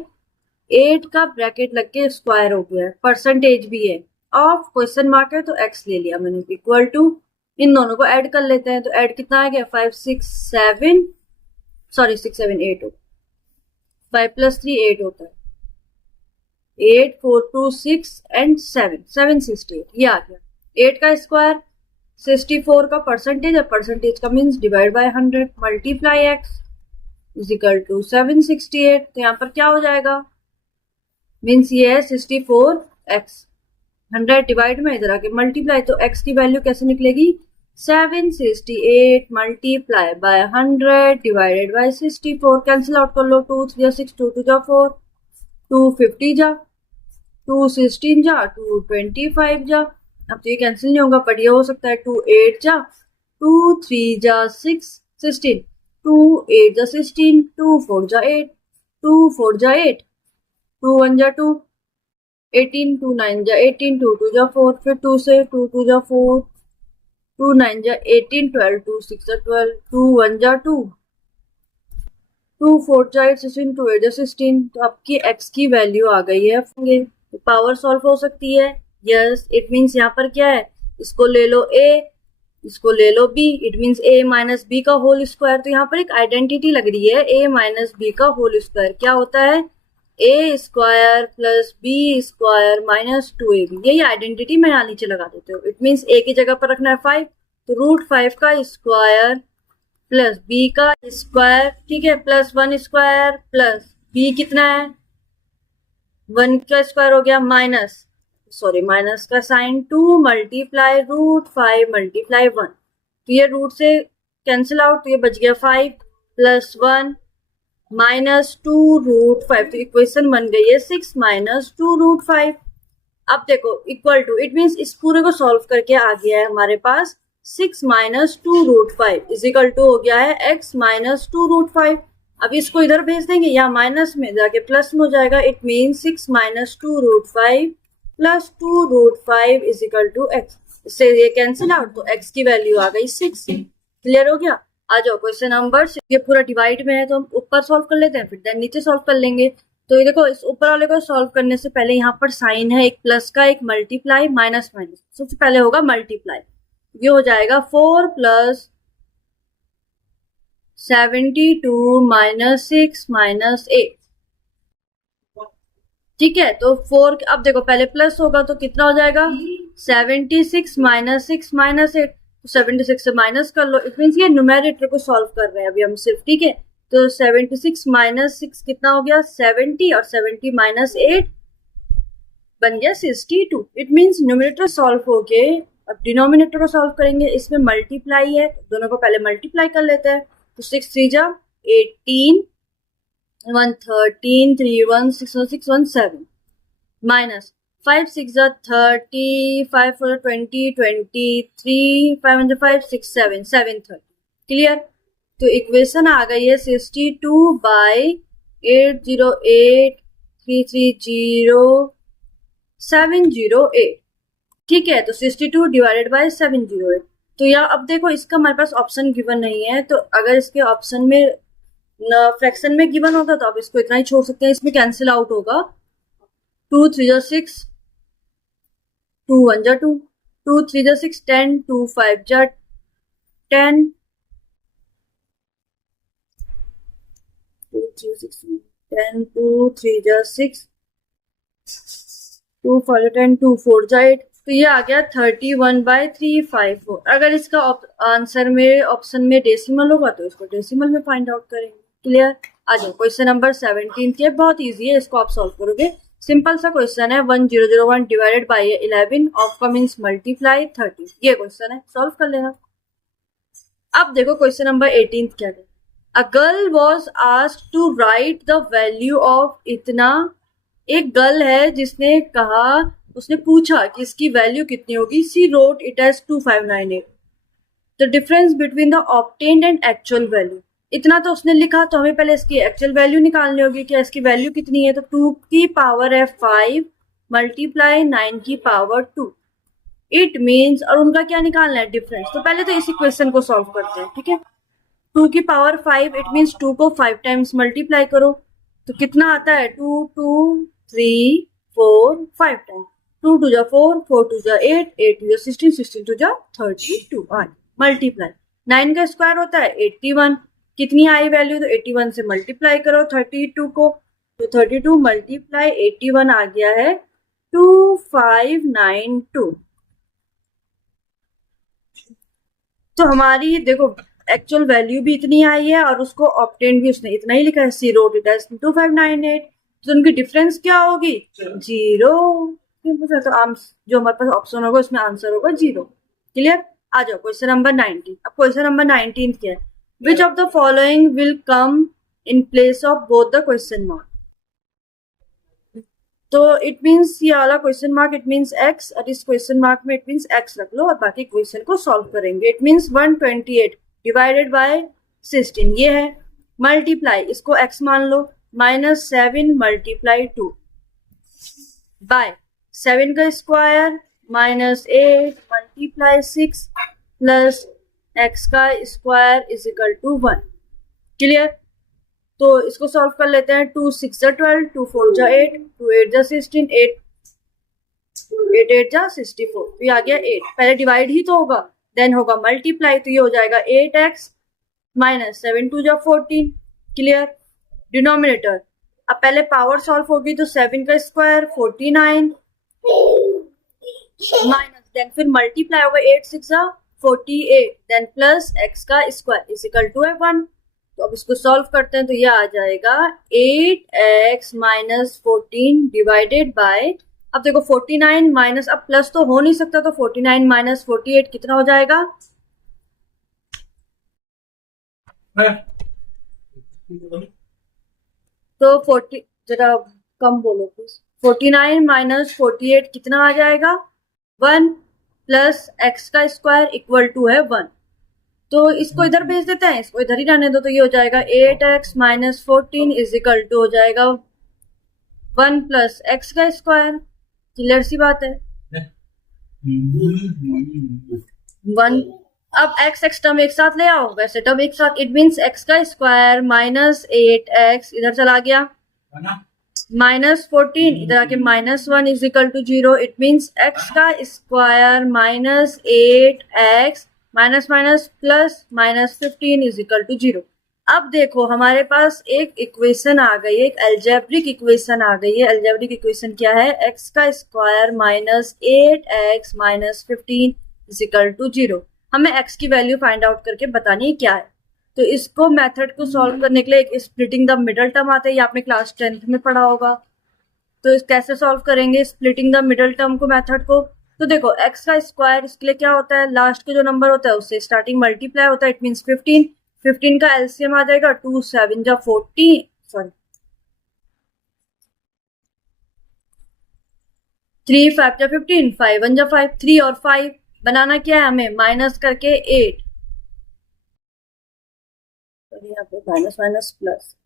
8 का ब्रैकेट लग के स्क्वायर हो गया है, परसेंटेज भी है, ऑफ क्वेश्चन मार्क है तो x ले लिया मैंने, इक्वल टू, इन दोनों को ऐड कर लेते हैं, तो ऐड कितना आ गया 5 6 7, सॉरी 6 7 8 हो, 5 + 3 8 होता है, 8 4 2 6 एंड 7 7 68, ये आ गया। 8 का स्क्वायर 64 का परसेंटेज है, परसेंटेज का means divide by 100, multiply x is equal to 768, तो यहाँ पर क्या हो जाएगा, मीन्स ये है 64x, 100 डिवाइड में इधर आके मल्टीप्लाई, तो x की वैल्यू कैसे निकलेगी, 768 multiply by 100 divided by 64, cancel out कर लो, 2 3 6 2 2 जा 4, 2 50 जा, 2 16 जा, 2 25 जा, अब तो ये कैंसिल नहीं होगा, पर ये हो सकता है 2 8 जा, 2 3 जा 6 16, 2 8 जा 16, 2 4 जा 8, 2 4 जा 8, 2 1 जा 2, 18, 2 9 जा 18, 2 2 जा 4, फिर 2 से 2 2 जा 4, 2 9 जा 18, 12 2 6 जा 12, 2 1 जा 2, 2 4 जा 8 16, 2 8 जा 16, तो आपकी x की वैल्यू आ गई है। पावर सॉल्व हो सकती है, यस, इट मीन्स यहाँ पर क्या है, इसको ले लो a, इसको ले लो b, it means a minus b का होल स्क्वायर, तो यहाँ पर एक आइडेंटिटी लग रही है, a माइनस b का होल स्क्वायर क्या होता है, a square plus b square minus 2ab, यही आइडेंटिटी मैं यहाँ नीचे लगा देते हो, इट मीन्स a की जगह पर रखना है 5, तो √5 का स्क्वायर प्लस b का स्क्वायर, ठीक है, प्लस 1 स्क्वायर प्लस b कितना है 1 का स्क्वायर हो गया, माइनस माइनस का साइन 2 मल्टीप्लाई √5 मल्टीप्लाई 1, तो ये रूट से कैंसिल आउट, तो ये बच गया 5 प्लस 1 माइनस 2 √5, तो इक्वेशन बन गई है 6 माइनस 2 √5। अब देखो इक्वल टू, इट मीन्स इस पूरे को सॉल्व करके आ गया है हमारे पास 6 माइनस 2 √5 इज इक्वल टू हो गया है x माइनस 2 √5। अब इसको इधर भेज देंगे, या माइनस में जाके प्लस में हो जाएगा, it means 6 minus 2 √5 plus 2 √5 is equal to x, इससे ये कैंसिल आउट, तो x की वैल्यू आ गई 6। क्लियर हो गया, आ जाओ क्वेश्चन नंबर, ये पूरा डिवाइड में है तो हम ऊपर सॉल्व कर लेते हैं, फिर देन नीचे सॉल्व कर लेंगे। तो ये देखो, इस ऊपर वाले को सॉल्व करने से पहले यहाँ पर साइन है, एक प्लस का एक मल्टीप्लाई माइनस माइनस, सबसे पहले होगा मल्टीप्लाई, ये हो जाएगा 4 प्लस 72 माइनस 6 माइनस 8, ठीक है, तो 4, अब देखो पहले प्लस होगा तो कितना हो जाएगा 76 माइनस 6 माइनस 8, 76 से माइनस कर लो, इट मीन्स ये न्यूमेरेटर को सॉल्व कर रहे हैं अभी हम सिर्फ, ठीक है, तो 76 माइनस 6 कितना हो गया 70, और 70 माइनस 8 बन गया 62, इट मीन्स न्यूमेरेटर सॉल्व हो गए। अब डिनोमिनेटर को सॉल्व करेंगे, इसमें मल्टीप्लाई है, दोनों को पहले मल्टीप्लाई कर लेते हैं, तो 6 3 जा 18, 1 13, 3 1 6 1 6 1 7, माइनस 5 6 जा 30, 5 4 20 23, 5 5 6 7 7 30, क्लियर, तो इक्वेशन आ गई है 62 बाई 808 330 708, ठीक है, तो 62 डिवाइडेड बाय 708, तो यहाँ अब देखो इसका हमारे पास ऑप्शन गिवन नहीं है, तो अगर इसके ऑप्शन में फ्रैक्शन में गिवन होता तो आप इसको इतना ही छोड़ सकते हैं, इसमें कैंसिल आउट होगा, 2 3 जा 6, 2 1 जा 2, 2 3 जा 6 10, 2 5 जा 10, 2 3 6 10, 2 3 जा 6, 2 5 10, 2 4 जा 8, तो ये आ गया 31/354। अगर इसका आंसर में ऑप्शन में डेसिमल होगा तो इसको डेसिमल में फाइंड आउट करेंगे। क्लियर, आ जाओ क्वेश्चन नंबर 17 के, बहुत इजी है, इसको आप सॉल्व करोगे, सिंपल सा क्वेश्चन है, 1001 डिवाइडेड बाय 11 ऑफ का मीन्स मल्टीप्लाई 30, ये क्वेश्चन है, सॉल्व कर लेना। अब देखो क्वेश्चन नंबर 18 क्या है, a girl was asked to write the value of इतना, एक गर्ल है जिसने कहा, उसने पूछा कि इसकी वैल्यू कितनी होगी, she wrote it as 2598, the difference between the obtained and actual value, इतना तो उसने लिखा, तो हमें पहले इसकी एक्चुअल वैल्यू निकालनी होगी कि इसकी वैल्यू कितनी है, तो 2 की पावर है 5 मल्टीप्लाई 9 की पावर 2, इट मीन्स, और उनका क्या निकालना है डिफरेंस, तो पहले तो इस इक्वेशन को सॉल्व करते हैं, ठीक है, 2 की पावर 5, इट मीन्स 2 को 5 टाइम्स मल्टीप्लाई करो तो कितना आता है 2 2 3 4 5 टाइम्स। 2 2 जा 4, 4 2 जा 8, 8 2 जा 16, 16 2 जा 32 मल्टीप्लाई। 9 का स्क्वायर होता है 81, कितनी आई वैल्यू, तो 81 से मल्टीप्लाई करो 32 को, तो 32 मल्टीप्लाई 81 आ गया है 2592। तो हमारी देखो एक्चुअल वैल्यू भी इतनी आई है और उसको ऑब्टेन भी उसने इतना ही लिखा है, सी रोट इट एज 2598। तो उनकी डिफरेंस क्या होगी, 0। तो जो हमारे पास ऑप्शन होगा उसमें आंसर होगा 0। क्लियर। आ जाओ क्वेश्चन नंबर 19। अब क्वेश्चन नंबर 19 क्या है, which of the following will come in place of both the question mark. तो इट मीन्स ये वाला question mark it means x, और इस क्वेश्चन मार्क में इट मीन्स x रख लो और बाकी क्वेश्चन को सॉल्व करेंगे। इट मीन्स 128 डिवाइडेड बाय 16 ये है, मल्टीप्लाई इसको x मान लो, -7 मल्टीप्लाई 2 बाय 7 का स्क्वायर -8 मल्टीप्लाई 6 प्लस x का square is equal to 1। Clear. तो इसको सॉल्व कर लेते हैं। 2 6 जा 12, 2 4 जा 8, 2 8 जा 16, 8 8 जा 64, तो ये आ गया 8। पहले डिवाइड ही तो होगा, देन होगा मल्टीप्लाई, तो ये हो जाएगा 8x माइनस 7 2 जा 14। क्लियर। डिनोमिनेटर, अब पहले पावर सॉल्व होगी तो 7 का स्क्वायर 49 माइनस देन फिर मल्टीप्लाई होगा 8 6 जा 48, देन प्लस x का स्क्वायर इज इक्वल टू 1। तो अब इसको सॉल्व करते हैं तो ये आ जाएगा 8x माइनस 14 डिवाइडेड बाय, अब देखो 49 माइनस, अब प्लस तो हो नहीं सकता, तो 49 माइनस 48 कितना हो जाएगा, तो 40 जरा कम बोलो प्लीज, 49 माइनस 48 कितना आ जाएगा 1 प्लस x का स्क्वायर इक्वल टू है 1। तो इसको इधर भेज देते हैं, इसको इधर ही रहने दो, तो ये हो जाएगा 8x minus 14 is equal to हो जाएगा 1 प्लस x का स्क्वायर। क्लियर सी बात है। 1, अब x टर्म एक साथ ले आओ, वैसे टर्म एक साथ, इट मीन्स x का स्क्वायर माइनस 8x इधर चला गया, माइनस 14 इधर आके -1 is equal to 0। It means x का square minus 8x minus minus plus -15 is equal to 0। अब देखो हमारे पास एक इक्वेशन आ गई है, एक अलजेब्रिक इक्वेशन आ गई है। अलजेब्रिक इक्वेशन क्या है, x का square minus 8x minus 15 is equal to 0। हमें x की वैल्यू फाइंड आउट करके बतानी है क्या है। तो इसको मेथड को सॉल्व करने के लिए एक स्प्लिटिंग द मिडल टर्म आता है, ये आपने क्लास 10th में पढ़ा होगा। तो इस कैसे सॉल्व करेंगे स्प्लिटिंग द मिडल टर्म को, मेथड को। तो देखो x का स्क्वायर इसके लिए क्या होता है, लास्ट का जो नंबर होता है उससे स्टार्टिंग मल्टीप्लाई होता है, इट मीन्स 15। 15 का एलसीएम आ जाएगा 2 7 जा 40, सॉरी 3 5 जा 15, 5 1 जा 5, 3 और 5 बनाना क्या है हमें, माइनस करके 8, यहाँ पे माइनस माइनस प्लस,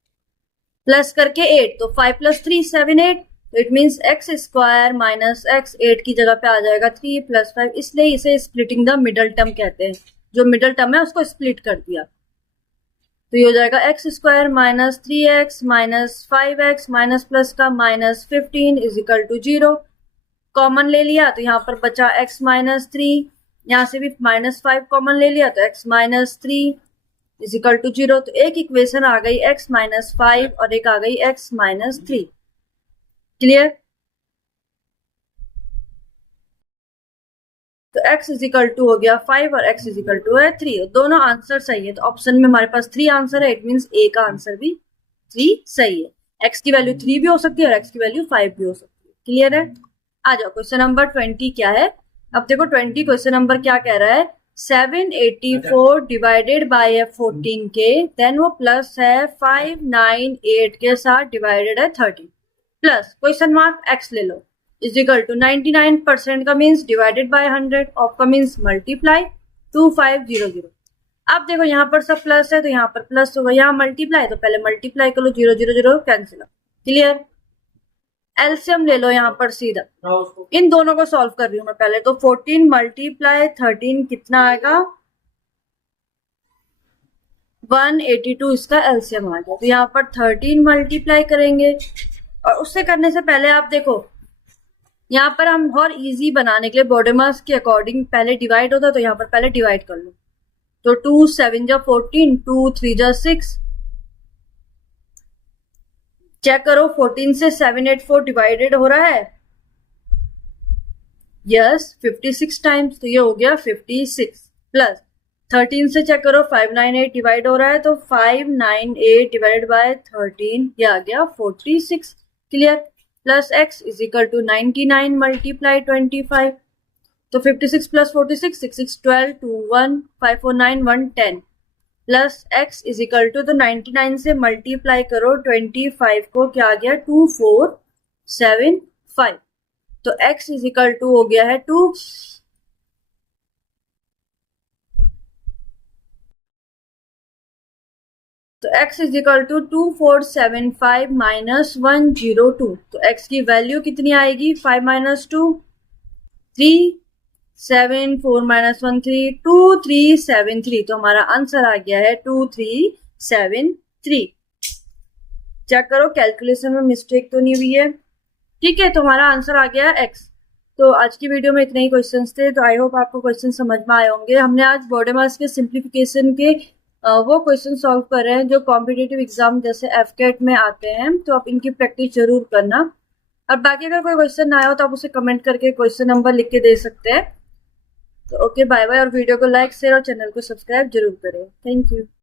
प्लस करके 8, तो 5 प्लस 3 7 8, तो it means x square minus x 8 की जगह पे आ जाएगा 3 प्लस 5, इसलिए इसे स्प्लिटिंग द मिडल टर्म कहते हैं। जो मिडल टर्म है उसको स्प्लिट कर दिया, तो ये हो जाएगा X square minus 3x minus 5x minus plus का minus 15 is equal to 0। Common ले लिया तो यहाँ पर बचा x माइनस 3, यहाँ से भी -5 कॉमन ले लिया तो x minus 3 is equal to 0। तो एक इक्वेशन आ गई x माइनस 5 और एक आ गई x माइनस 3। क्लियर। तो x इज इक्वल टू हो गया 5 और x इज इक्वल टू है 3, दोनों आंसर सही है। तो ऑप्शन में हमारे पास 3 आंसर है, इट मीन्स ए का आंसर भी 3 सही है। x की वैल्यू 3 भी हो सकती है और x की वैल्यू 5 भी हो सकती है। क्लियर है। आ जाओ क्वेश्चन नंबर 20 क्या है। अब देखो 20 क्वेश्चन नंबर क्या कह रहा है, 784 डिवाइडेड बाय 14 के, देन वो प्लस है 598 के साथ डिवाइडेड है 30, प्लस क्वेश्चन मार्क x ले लो इज इक्वल टू 99% का मीन्स डिवाइडेड बाय 100, ऑफ का मीन्स मल्टीप्लाई 2500। अब देखो यहाँ पर सब प्लस है तो यहाँ पर प्लस होगा, यहाँ मल्टीप्लाई तो पहले मल्टीप्लाई कर लो, 0 0 0 कैंसिल। क्लियर। एलसीएम ले लो यहाँ पर सीधा, इन दोनों को सॉल्व कर रही हूँ मैं पहले। तो 14 मल्टीप्लाई 13 कितना आएगा, 182 इसका एलसीएम आ गया। तो यहाँ पर 13 मल्टीप्लाई करेंगे और उससे करने से पहले आप देखो यहाँ पर हम और इजी बनाने के लिए बॉडी मास के अकॉर्डिंग पहले डिवाइड होता है, तो यहाँ पर पहले डिवाइड कर लो। तो 2 7 जा 14, 2 3 जा 6। चेक करो 14 से 784 डिवाइडेड हो रहा है। यस 56 टाइम्स, तो ये हो गया 56 प्लस 13 से चेक करो 598 डिवाइड हो रहा है, तो 598 डिवाइडेड बाय 13 ये आ गया 46। Clear. Plus x is equal to 99 multiply 25। तो 56 plus 46 6 6 12 2 1 5 4 9 1 10 plus x is equal to, तो 99 से मल्टीप्लाई करो 25 को, क्या आ गया 2475। तो x इज इक्वल टू हो गया है 2। तो x is equal to 2475 minus 102। तो x की वैल्यू कितनी आएगी 5 माइनस 2 3 7 4 माइनस 1 3 2373। तो हमारा आंसर आ गया है 2373। चेक करो कैलकुलेशन में मिस्टेक तो नहीं हुई है। ठीक है, तो हमारा आंसर आ गया x। तो आज की वीडियो में इतने ही क्वेश्चंस थे। तो आई होप आपको क्वेश्चन समझ में आए होंगे। हमने आज बॉडी मास के सिंप्लीफिकेशन के वो क्वेश्चन सॉल्व कर रहे हैं जो कॉम्पिटिटिव एग्जाम जैसे एफकेट में आते हैं। तो आप इनकी प्रैक्टिस जरूर करना। और बाकी अगर कोई क्वेश्चन ना आया हो तो आप उसे कमेंट करके क्वेश्चन नंबर लिख के दे सकते हैं। तो ओके, बाय बाय। और वीडियो को लाइक शेयर और चैनल को सब्सक्राइब जरूर करें। Thank you.